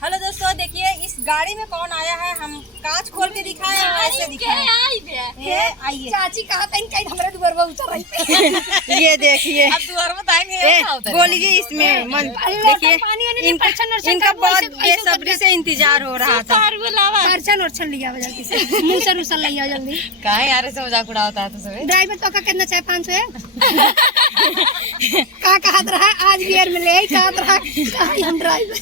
Hello दोस्तों, देखिए इस गाड़ी में कौन आया है। हम कांच खोल के दिखाए ऐसे दिखाए। आइए चाची कहा था इनका हमारे दुआर पर उतर रही। ये देखिए अब दुआर में आएंगे बोलिए इसमें मन देखिए इनका बहुत बेसब्री से इंतजार हो रहा था। परछन और छन लिया जल्दी से मुंह से रुसल लिया जल्दी। कहाँ यार ऐसे मजाक उड़ा होता है तो सब ड्राइवर तो का कितना चाहे 500 है। का कहा रहा आज बियर में ले कहा रहा हम ड्राइवर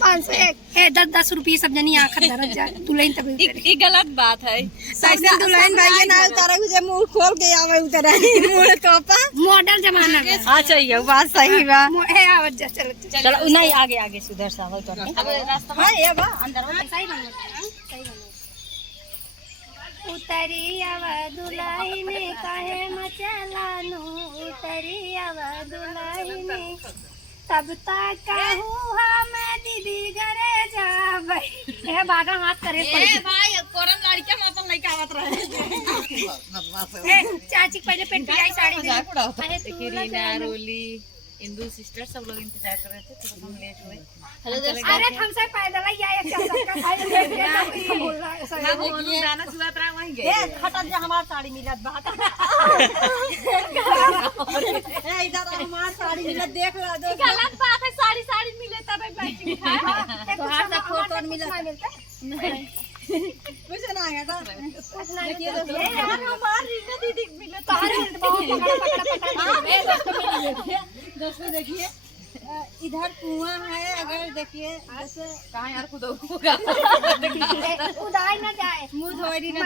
500 है 10-10 रुपये सब जनी आखिर धरत जा दुल्हन तक ये गलत बात है। ऐसे दुल्हन भाई ना उतारा मुझे मुंह खोल के आवे उतरा मुंह टोपा मॉडल जमाना में। हाँ सही है, बात सही बा। है आवाज जा चलो चलो नहीं आगे आगे सुधर सा हो तो हाँ ये बा अंदर सही बन उतरी आवा दुल्हन काहे मचलानो उतरी आवा दुल्हन तब तक कहूँ हम दीदी घरे जाबै। ये बागा हाथ करे भाई कोरम लड़कियां में अपन लड़का आवत रहे। चाची पहले पेट पे आई साड़ी मजाक उड़ा होता है। रीना रोली इंदु सिस्टर सब लोग इंतजार कर रहे थे तो हम लेट हुए। हेलो दोस्तों, अरे हमसे पैदल ही आए क्या बोल रहा है सही वो गाना सुनात रहा वहीं गए। खटा जा हमार साड़ी मिलत बा इधर हमार साड़ी मिलत देख ला दो। गलत बात है साड़ी मिले तब बैठी है तो हर सब फोटो मिलत कुछ ना आया था। देखिए दोस्तों यार हमार रीना दीदी मिलत दोस्तों देखिए इधर कुआं है। अगर देखिए जैसे कहाँ यार खुद होगा उदाई ना जाए मुंह धोरी ना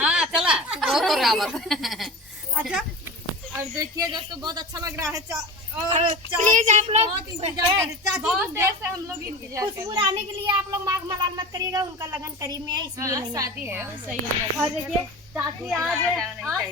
हाँ चला वो तो रावत। अच्छा और देखिए दोस्तों बहुत अच्छा लग रहा है और प्लीज आप लोग बहुत इंतजार कर बहुत देर से हम लोग इंतजार कर खुशबू आने के लिए आप लोग मार्ग मलाल मत करिएगा। उनका लगन करीब में है इसलिए नहीं है। शादी है वो सही है। और देखिए चाची आज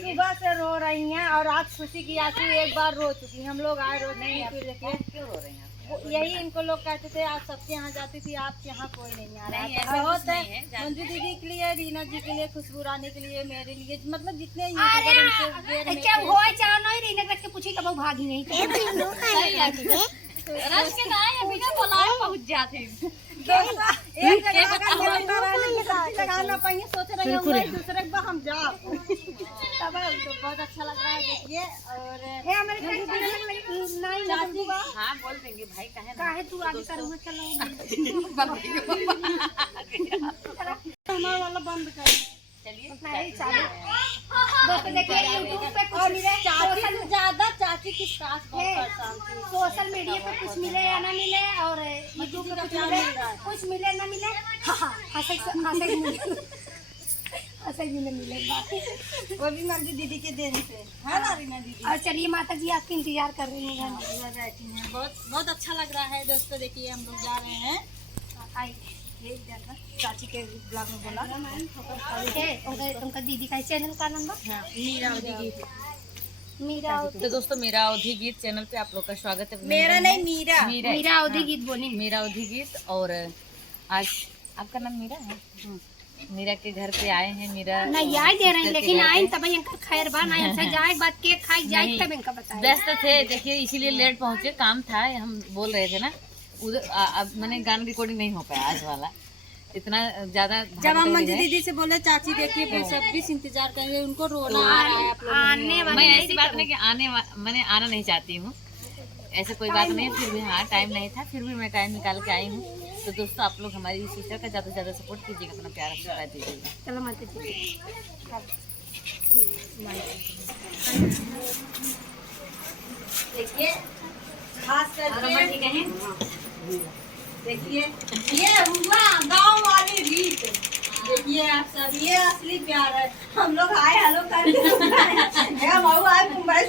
सुबह से रो रही हैं और आज खुशी की आंसू एक बार रो चुकी हैं। हम लोग आए रोज नहीं फिर देखिए क्यों रो रहे हैं? यही इनको लोग कहते थे आज सबके यहाँ जाती थी आपके यहाँ कोई नहीं आ रहा नहीं, है। ऐसा बहुत कुछ नहीं है, है मंजू दीदी के लिए, रीना जी के लिए, खुशबू रानी के लिए, मेरे लिए, मतलब जितने अरे क्या होए चाहो नहीं रीने रख के पूछी कब भागी नहीं रश के ना है बिना बुलाए पहुंच जाते हैं। एक जगह का बोलता रहने के साथ लगाना पाएंगे सोच रहे हैं दूसरे के हम जाओ तब तो बहुत अच्छा लग रहा है। देखिए और है हमारे नहीं चाची हाँ बोल देंगे भाई काहे तू आगे करूंगा चलो हमारा वाला बंद कर चलिए नहीं चालू। दोस्तों देखिए YouTube पे कुछ मिले चाची से ज्यादा चाची की सास बहुत परेशान थी। सोशल मीडिया पे कुछ मिले या ना मिले और YouTube पे कुछ मिले ना मिले हंसे मिले बात वो भी मंजू दीदी के देने से है ना रीना दीदी। और चलिए माता जी आपका इंतजार कर रही हैं। बैठी हैं बहुत बहुत अच्छा लग रहा है दोस्तों। देखिए हम लोग जा रहे हैं चाची के ब्लॉग में बोला उनका दीदी का चैनल का नंबर मीरा दीदी मीरा तो दोस्तों मेरा अवधि गीत चैनल पे आप लोग का स्वागत है। मेरा नहीं मीरा मीरा अवधि गीत बोली मेरा अवधि गीत। और आज आपका नाम मीरा है। मीरा के घर पे आए हैं। मीरा नहीं याद दे रहे हैं लेकिन आइन तब इनका खैर बा नहीं हमसे जाए बात केक खाई जाए तब इनका बताया। व्यस्त थे देखिए इसीलिए लेट पहुंचे। काम था हम बोल रहे थे ना उधर अब मैंने गाना रिकॉर्डिंग नहीं हो पाया आज वाला इतना ज्यादा। जब हम मंजू दीदी से बोले चाची देखिए सब भी इंतजार कर रहे हैं उनको रोना आ रहा है आप लोग आने वाले मैं ऐसी बात नहीं कि मैंने आना नहीं चाहती हूँ ऐसा कोई बात नहीं है। फिर भी हाँ टाइम नहीं था फिर भी मैं टाइम निकाल के आई हूँ। तो दोस्तों आप लोग हमारी सिस्टर का ज़्यादा से ज़्यादा सपोर्ट कीजिएगा, अपना प्यार आशीर्वाद दीजिएगा। चलो माता जी देखिए खास करके देखिए ये हुआ गाँव वाली रीत। देखिए आप सब ये असली प्यार है। हम लोग आए हेलो करके मुंबई